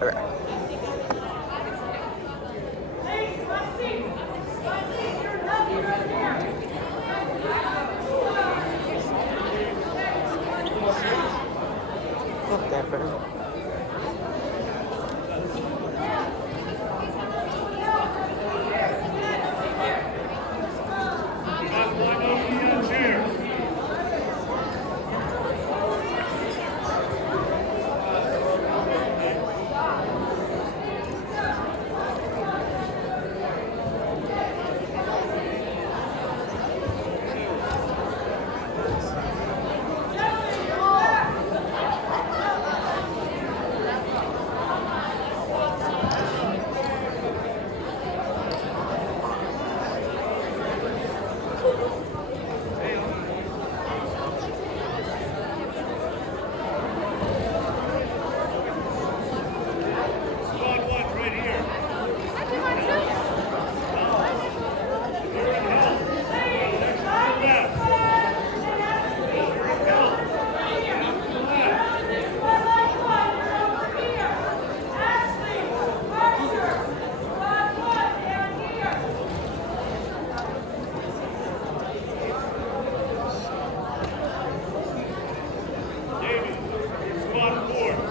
Fuck that, bro.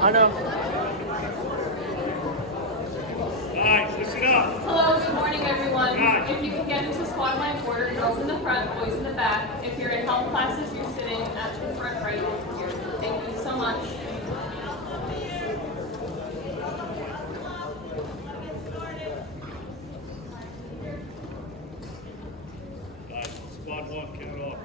I know. Guys, listen up. Hello, good morning, everyone. If you can get into squad line order, girls in the front, boys in the back. If you're in health classes, you're sitting at the front right here. Thank you so much. Guys, squad one, kick it off.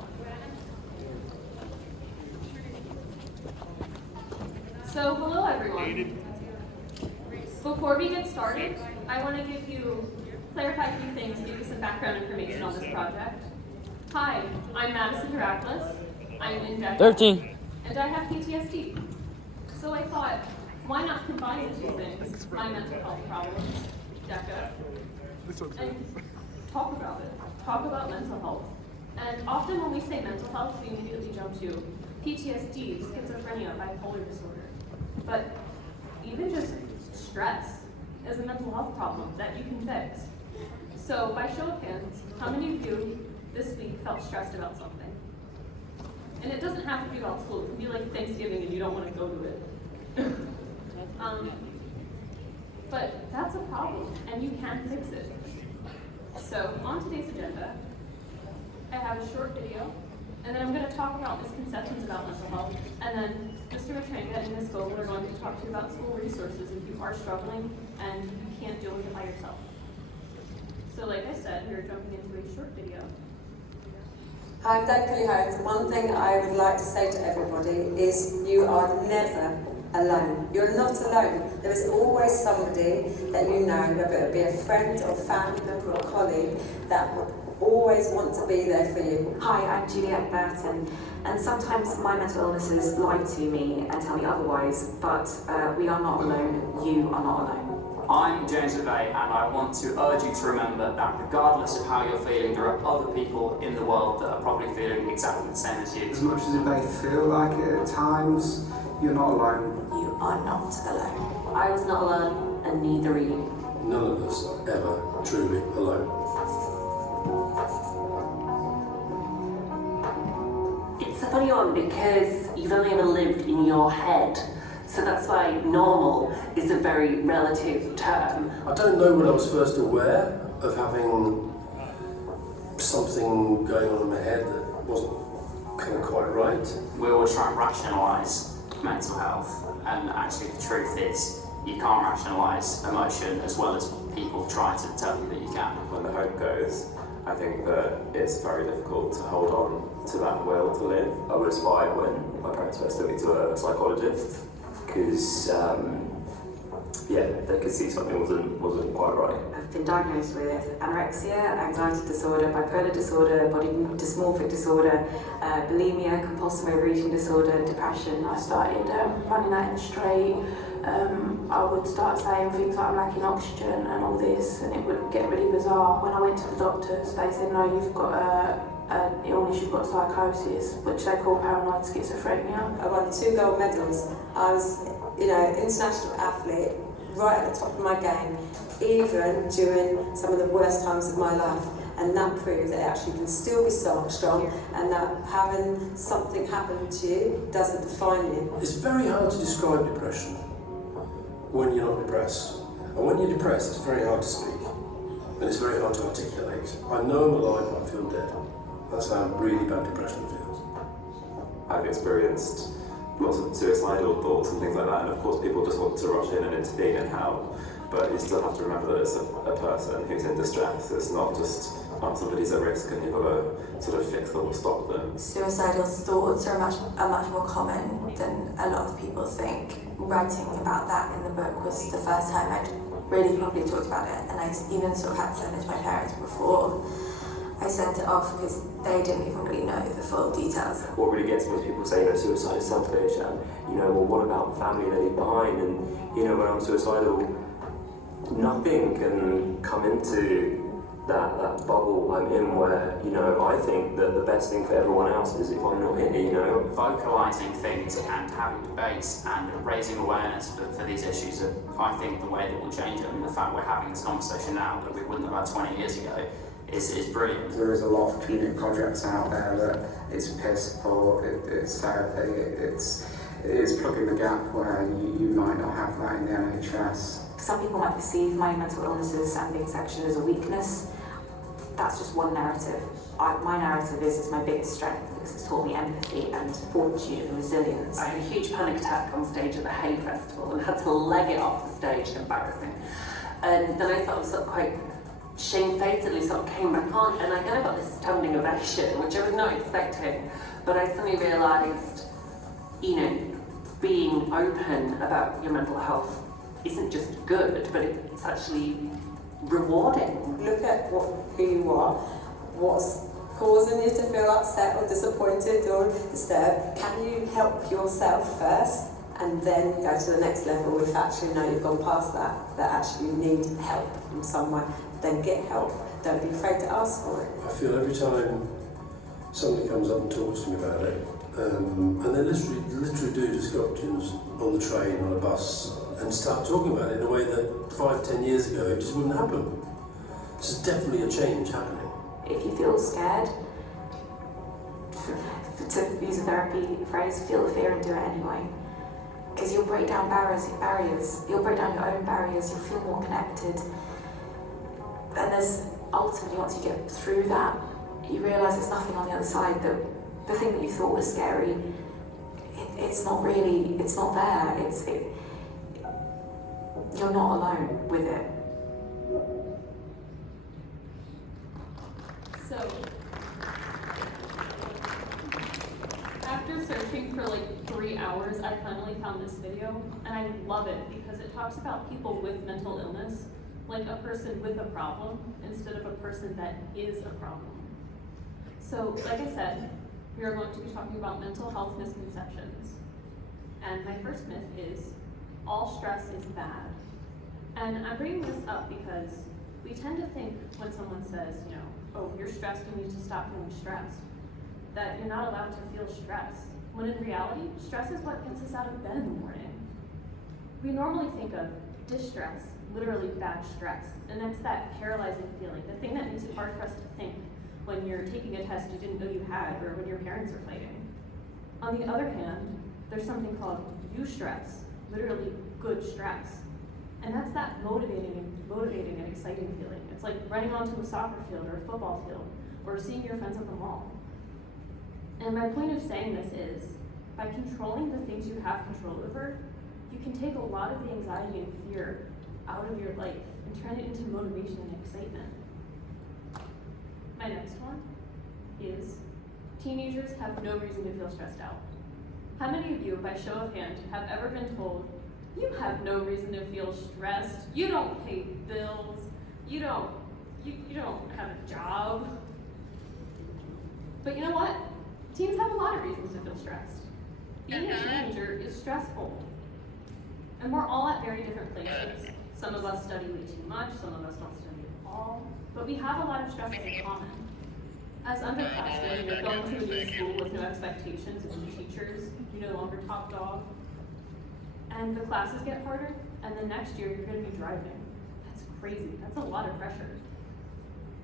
So, hello, everyone. Before we get started, I want to clarify a few things, give you some background information on this project. Hi, I'm Madison Daraklis. I'm in DECA. 13. And I have PTSD. So I thought, why not combine the two things, my mental health problems, DECA, and talk about it. Talk about mental health. And often when we say mental health, we immediately jump to PTSD, schizophrenia, bipolar disorder. But even just stress is a mental health problem that you can fix. So by show of hands, how many of you this week felt stressed about something? And it doesn't have to be about school. It can be like Thanksgiving and you don't want to go to it. But that's a problem and you can fix it. So on today's agenda, I have a short video, and then I'm going to talk about misconceptions about mental health, and then Mr. Matranga and Ms. Vogel are going to talk to you about school resources if you are struggling and you can't deal with it by yourself. So like I said, we're jumping into a short video. Hi, I'm Daraklis. One thing I would like to say to everybody is you are never alone. You're not alone. There is always somebody that you know, whether it be a friend or family member or colleague, that would always want to be there for you. Hi, I'm Juliet Burton, and sometimes my mental illnesses lie to me and tell me otherwise, but we are not alone. You are not alone. I'm James McVeigh, and I want to urge you to remember that regardless of how you're feeling, there are other people in the world that are probably feeling exactly the same as you. As much as it may feel like it at times, you're not alone. You are not alone. I was not alone, and neither are you. None of us are ever truly alone. It's a funny one because you've only ever lived in your head. So that's why normal is a very relative term. I don't know when I was first aware of having something going on in my head that wasn't kind of quite right. We always try and rationalise mental health, and actually the truth is you can't rationalise emotion as well as people try to tell you that you can. When the home goes, I think that it's very difficult to hold on to that will to live. I was 5 when my parents first took me to a psychologist because, they could see something wasn't quite right. I've been diagnosed with anorexia, anxiety disorder, bipolar disorder, body dysmorphic disorder, bulimia, compulsive overeating disorder, depression. I started running out in the street. I would start saying things like I'm lacking oxygen and all this, and it would get really bizarre. When I went to the doctors, they said, no, you've got an illness, you've got psychosis, which they call paranoid schizophrenia. I won 2 gold medals. I was, international athlete, right at the top of my game, even during some of the worst times of my life. And that proved that it actually can still be so strong, and that having something happen to you doesn't define you. It's very hard to describe depression when you're not depressed. And when you're depressed, it's very hard to speak. And it's very hard to articulate. I know I'm alive, but I feel dead. That's how really bad depression feels. I've experienced lots of suicidal thoughts and things like that, and of course people just want to rush in and intervene and help. But you still have to remember that it's a person who's in distress. It's not just, oh, somebody's at risk and you've got to sort of fix them or stop them. Suicidal thoughts are much more common than a lot of people think. Writing about that in the book was the first time I'd really properly talked about it, and I even sort of had to send it to my parents before I sent it off because they didn't even really know the full details. What really gets me is people say, suicide is selfish, and, well, what about the family they leave behind? And, when I'm suicidal, nothing can come into that bubble I'm in where, I think that the best thing for everyone else is if I'm not here, Vocalising things and having debates and raising awareness for these issues are, I think, the way that will change it. And the fact we're having this conversation now that we wouldn't have had 20 years ago is brilliant. There is a lot of community projects out there that it's peer support, it's therapy, it's plugging the gap where you might not have that in the NHS. Some people might perceive my mental illnesses and being sexual as a weakness. That's just one narrative. My narrative is it's my biggest strength because it's taught me empathy and fortitude and resilience. I had a huge panic attack on stage at the Hay Festival and had to leg it off the stage, embarrassing. And then I sort of quite shamefacedly sort of came back on, and I kind of got this standing ovation, which I was not expecting. But I suddenly realised, being open about your mental health isn't just good, but it's actually rewarding. Look at who you are, what's causing you to feel upset or disappointed or disturbed. Can you help yourself first and then go to the next level if actually know you've gone past that actually you need help from someone? Then get help. Don't be afraid to ask for it. I feel every time somebody comes up and talks to me about it, and they literally do just go up to you on the train, on a bus, and start talking about it in a way that 5-10 years ago it just wouldn't happen. There's definitely a change happening. If you feel scared, to use a therapy phrase, feel the fear and do it anyway. Because you'll break down barriers, you'll break down your own barriers, you'll feel more connected. And ultimately, once you get through that, you realise there's nothing on the other side. That the thing that you thought was scary, it's not there. You're not alone with it. So, after searching for like 3 hours, I finally found this video, and I love it because it talks about people with mental illness like a person with a problem instead of a person that is a problem. So, like I said, we are going to be talking about mental health misconceptions. And my first myth is, all stress is bad. And I'm bringing this up because we tend to think when someone says, oh, you're stressed, you need to stop feeling stressed, that you're not allowed to feel stress. When in reality, stress is what gets us out of bed in the morning. We normally think of distress, literally bad stress, and that's that paralyzing feeling, the thing that makes it hard for us to think when you're taking a test you didn't know you had, or when your parents are fighting. On the other hand, there's something called eustress, literally good stress. And that's that motivating and exciting feeling. It's like running onto a soccer field or a football field, or seeing your friends at the mall. And my point of saying this is, by controlling the things you have control over, you can take a lot of the anxiety and fear out of your life and turn it into motivation and excitement. My next one is, teenagers have no reason to feel stressed out. How many of you, by show of hands, have ever been told, you have no reason to feel stressed, you don't pay bills, you don't have a job? But you know what? Teens have a lot of reasons to feel stressed. Being a teenager is stressful. And we're all at very different places. Some of us study way too much, some of us don't study at all, but we have a lot of stresses in common. As underclassmen, you're going to a new school with no expectations of new teachers, you no longer top dog, and the classes get harder, And then next year, you're gonna be driving. That's crazy, that's a lot of pressure.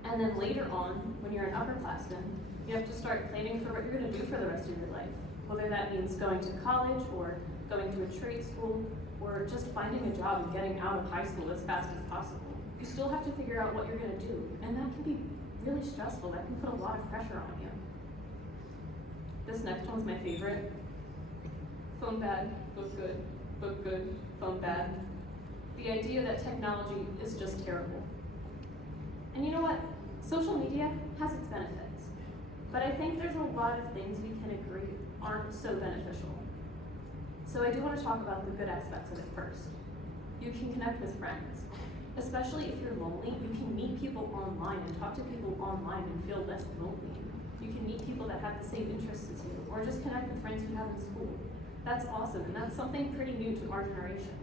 And then later on, when you're an upperclassman, you have to start planning for what you're gonna do for the rest of your life. Whether that means going to college, or going to a trade school, or just finding a job and getting out of high school as fast as possible. You still have to figure out what you're gonna do, and that can be really stressful. That can put a lot of pressure on you. This next one's my favorite. Phone bad, book good, phone bad. The idea that technology is just terrible. And you know what? Social media has its benefits, but I think there's a lot of things we can agree aren't so beneficial. So I do want to talk about the good aspects of it first. You can connect with friends. Especially if you're lonely, you can meet people online and talk to people online and feel less lonely. You can meet people that have the same interests as you, or just connect with friends you have in school. That's awesome, and that's something pretty new to our generation.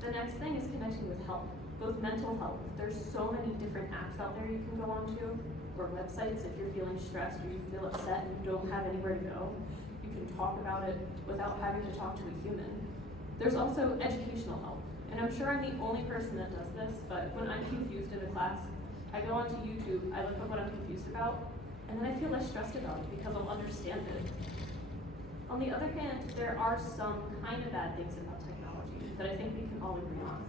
The next thing is connecting with help, both mental health. There's so many different apps out there you can go onto, or websites if you're feeling stressed or you feel upset and you don't have anywhere to go. You can talk about it without having to talk to a human. There's also educational help. And I'm sure I'm the only person that does this, but when I'm confused in a class, I go onto YouTube, I look up what I'm confused about, and then I feel less stressed about it because I'll understand it. On the other hand, there are some kind of bad things about technology that I think we can all agree on.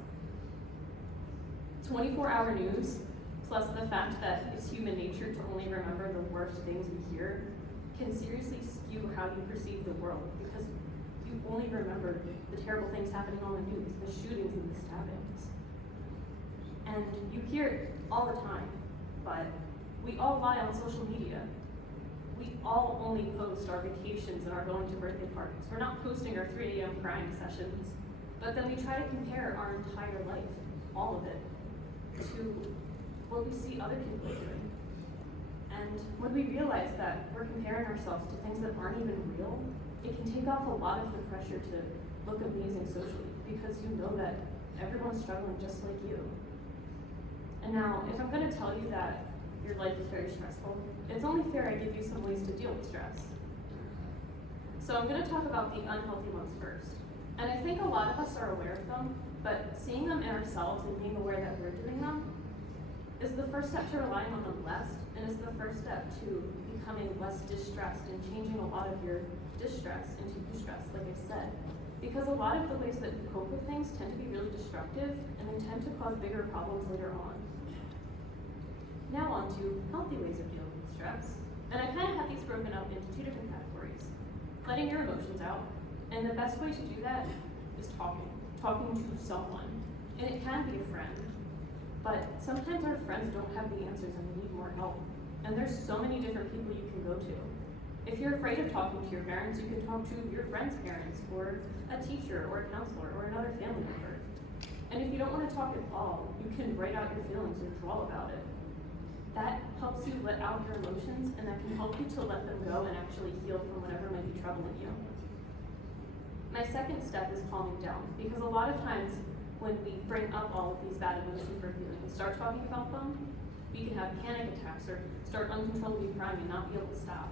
24-hour news, plus the fact that it's human nature to only remember the worst things we hear, can seriously skew how you perceive the world, because you only remember the terrible things happening on the news, the shootings and the stabbings. And you hear it all the time, but we all lie on social media. We all only post our vacations and our going to birthday parties. We're not posting our 3 a.m. crying sessions, but then we try to compare our entire life, all of it, to what we see other people doing. And when we realize that we're comparing ourselves to things that aren't even real, it can take off a lot of the pressure to look amazing socially, because you know that everyone's struggling just like you. And now, if I'm going to tell you that your life is very stressful, it's only fair I give you some ways to deal with stress. So I'm going to talk about the unhealthy ones first. And I think a lot of us are aware of them, but seeing them in ourselves and being aware that we're doing them is the first step to relying on them less, and is the first step to becoming less distressed and changing a lot of your distress into eustress, like I said. Because a lot of the ways that we cope with things tend to be really destructive, and they tend to cause bigger problems later on. Now on to healthy ways of dealing with stress. And I kind of have these broken up into 2 different categories. Letting your emotions out, and the best way to do that is talking to someone. And it can be a friend, but sometimes our friends don't have the answers and they need more help. And there's so many different people you can go to. If you're afraid of talking to your parents, you can talk to your friend's parents, or a teacher, or a counselor, or another family member. And if you don't want to talk at all, you can write out your feelings or draw about it. That helps you let out your emotions, and that can help you to let them go and actually heal from whatever might be troubling you. My second step is calming down, because a lot of times when we bring up all of these bad emotions we're feeling and start talking about them, we can have panic attacks or start uncontrollably crying and not be able to stop.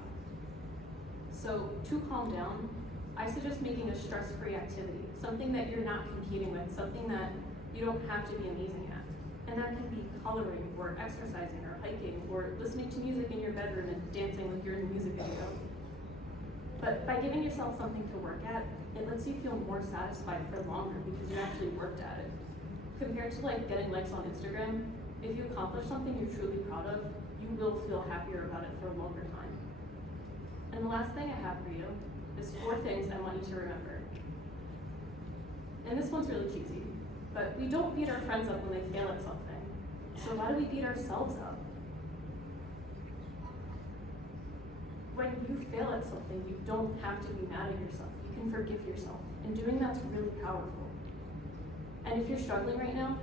So to calm down, I suggest making a stress-free activity, something that you're not competing with, something that you don't have to be amazing at. And that can be coloring, or exercising, or hiking, or listening to music in your bedroom and dancing like you're in a music video. But by giving yourself something to work at, it lets you feel more satisfied for longer because you actually worked at it. Compared to like getting likes on Instagram, if you accomplish something you're truly proud of, you will feel happier about it for a longer time. And the last thing I have for you is 4 things I want you to remember. And this one's really cheesy, but we don't beat our friends up when they fail at something. So why do we beat ourselves up? When you fail at something, you don't have to be mad at yourself. You can forgive yourself. And doing that's really powerful. And if you're struggling right now,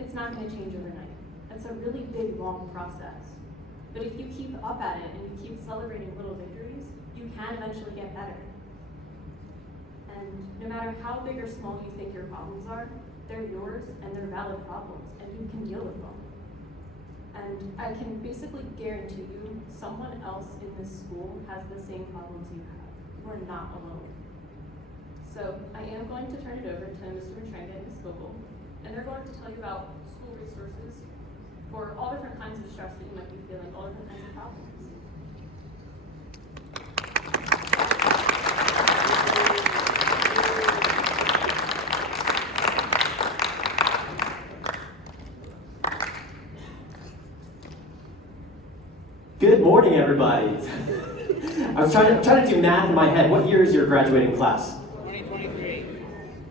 it's not going to change overnight. It's a really big, long process. But if you keep up at it and you keep celebrating little victories, you can eventually get better. And no matter how big or small you think your problems are, they're yours and they're valid problems, and you can deal with them. And I can basically guarantee you someone else in this school has the same problems you have. You are not alone. So I am going to turn it over to Mr. Matranga and Ms. Vogel, and they're going to tell you about school resources for all different kinds of stress that you might be feeling, all different kinds of problems. Good morning, everybody. I was trying to do math in my head. What year is your graduating class? 2023.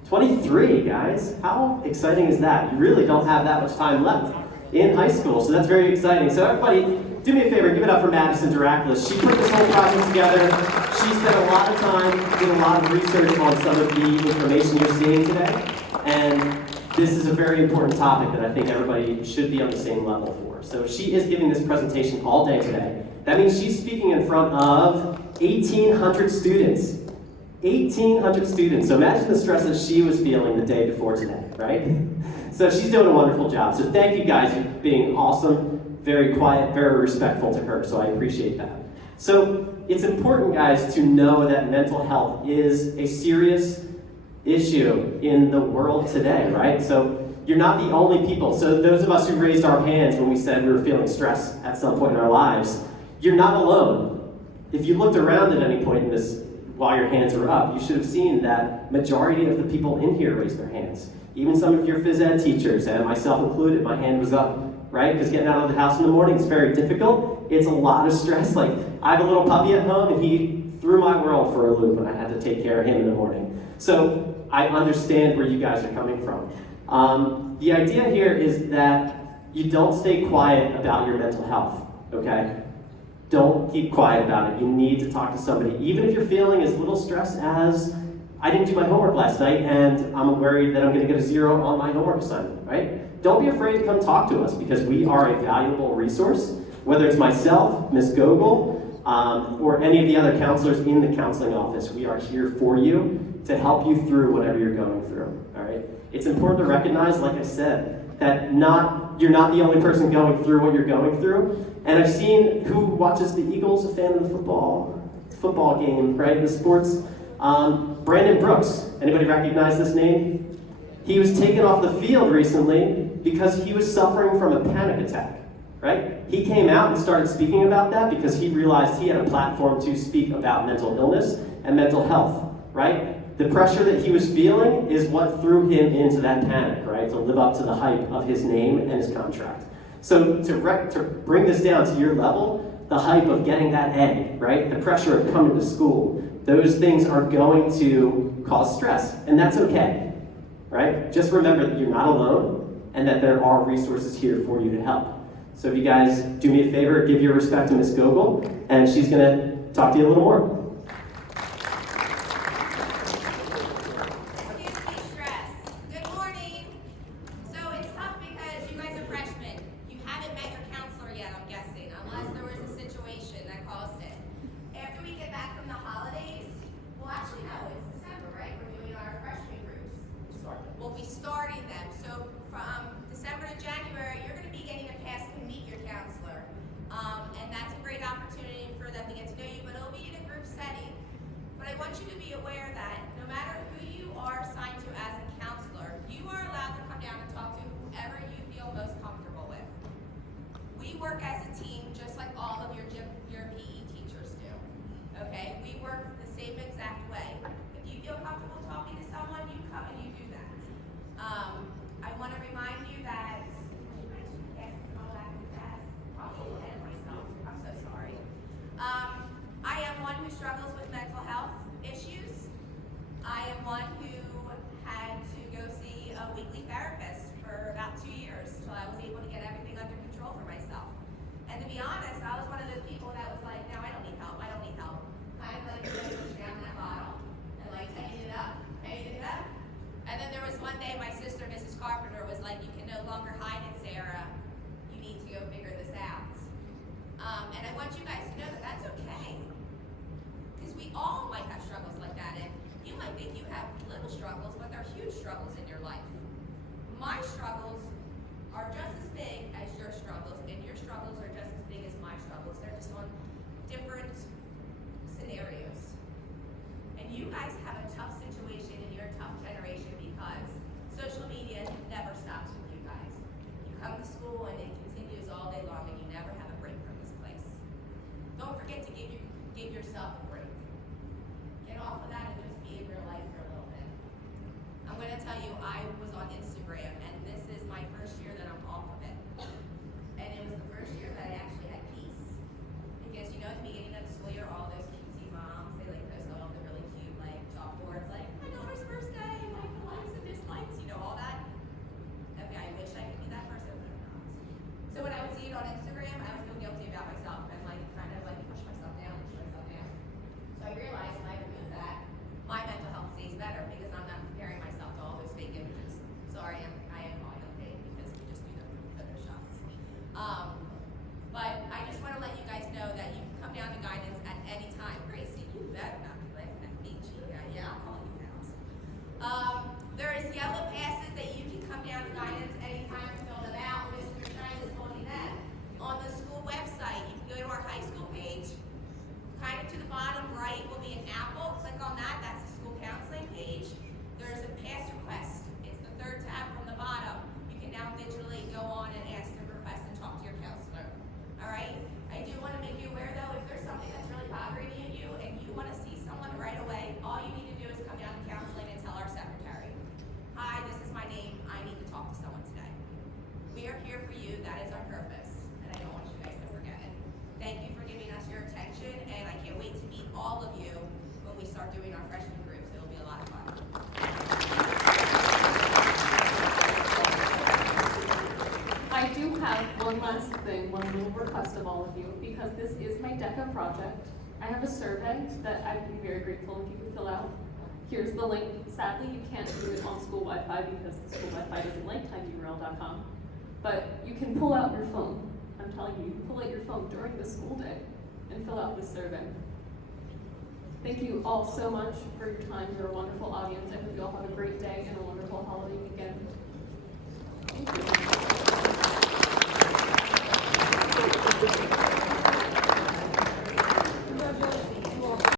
23, guys. How exciting is that? You really don't have that much time left in high school, so that's very exciting. So everybody, do me a favor, give it up for Madison Daraklis. She put this whole project together. She spent a lot of time, did a lot of research on some of the information you're seeing today, and this is a very important topic that I think everybody should be on the same level for. So she is giving this presentation all day today. That means she's speaking in front of 1,800 students. 1,800 students. So imagine the stress that she was feeling the day before today, right? So she's doing a wonderful job. So thank you guys for being awesome, very quiet, very respectful to her. So I appreciate that. So it's important, guys, to know that mental health is a serious issue in the world today, right? So you're not the only people. So those of us who raised our hands when we said we were feeling stress at some point in our lives, you're not alone. If you looked around at any point in this while your hands were up, you should have seen that majority of the people in here raised their hands. Even some of your phys ed teachers, and myself included, my hand was up, right? Because getting out of the house in the morning is very difficult. It's a lot of stress. Like, I have a little puppy at home, and he threw my world for a loop, and I had to take care of him in the morning. So I understand where you guys are coming from. The idea here is that you don't stay quiet about your mental health, okay? Don't keep quiet about it. You need to talk to somebody, even if you're feeling as little stress as, I didn't do my homework last night and I'm worried that I'm gonna get a 0 on my homework assignment, right? Don't be afraid to come talk to us because we are a valuable resource, whether it's myself, Ms. Gogol, or any of the other counselors in the counseling office. We are here for you to help you through whatever you're going through, all right? It's important to recognize, like I said, that you're not the only person going through what you're going through. And I've seen who watches the Eagles, a fan of the football game, right? The sports. Brandon Brooks. Anybody recognize this name? He was taken off the field recently because he was suffering from a panic attack, right? He came out and started speaking about that because he realized he had a platform to speak about mental illness and mental health, right? The pressure that he was feeling is what threw him into that panic, right? To live up to the hype of his name and his contract. So to bring this down to your level, the hype of getting that A, right? The pressure of coming to school, those things are going to cause stress, and that's okay, right? Just remember that you're not alone and that there are resources here for you to help. So if you guys do me a favor, give your respect to Ms. Gogol, and she's gonna talk to you a little more. you guys have a tough situation and you're a tough generation because social media never stops with you guys. You come to school and it continues all day long and you never have a break from this place. Don't forget to give yourself a break. Get off of that and just be in real life for a little bit. I'm going to tell you, I was on Instagram and this is my first year that I'm off of it. And it was the first year that I actually had peace. Because you know at the beginning of the school year, all those cutesy moms, they like post all the really cute like chalkboards like, my daughter's first day, like the likes and dislikes, you know, all that. Okay, I wish I could be that person, but I'm not. So when I would see it on Instagram, I would feel guilty about myself and like kind of like push myself down. So I realized when I remove that, my mental health stays better because I'm not comparing myself to all those fake images. Sorry, I am calling them fake because we just do them photoshops. But I just want to let you guys know that you can come down to guidance at any time. Gracie, you better not be laughing at me, Gia. Yeah, I'll call you pounds. There is yellow passes that you can come down to guidance anytime and fill them out. Mr. Stein is holding that. On the school website, you can go to our high school page. Kind of to the bottom right will be an apple. Click on that. That's the school counseling page. There's a pass request. It's the third tab from the bottom. You can now digitally go on and ask the request and talk to your counselor. All right? I do want to make you aware though, if there's something that's really bothering you and you want to see someone right away, all you need to do is come down to counseling and tell our secretary, hi, this is my name. I need to talk to someone today. We are here for you. That is our purpose. And I don't want you guys to forget it. Thank you for giving us your attention, and I can't wait to meet all of you when we start doing our freshman groups. It'll be a lot of fun. I do have one last thing, one little request of all of you, because this is my DECA project. I have a survey that I'd be very grateful if you could fill out. Here's the link. Sadly, you can't do it on school Wi-Fi because the school Wi-Fi doesn't like tinyurl.com. But you can pull out your phone. I'm telling you, you can pull out your phone during the school day and fill out this survey. Thank you all so much for your time. You're a wonderful audience. I hope you all have a great day and a wonderful holiday weekend. Thank you.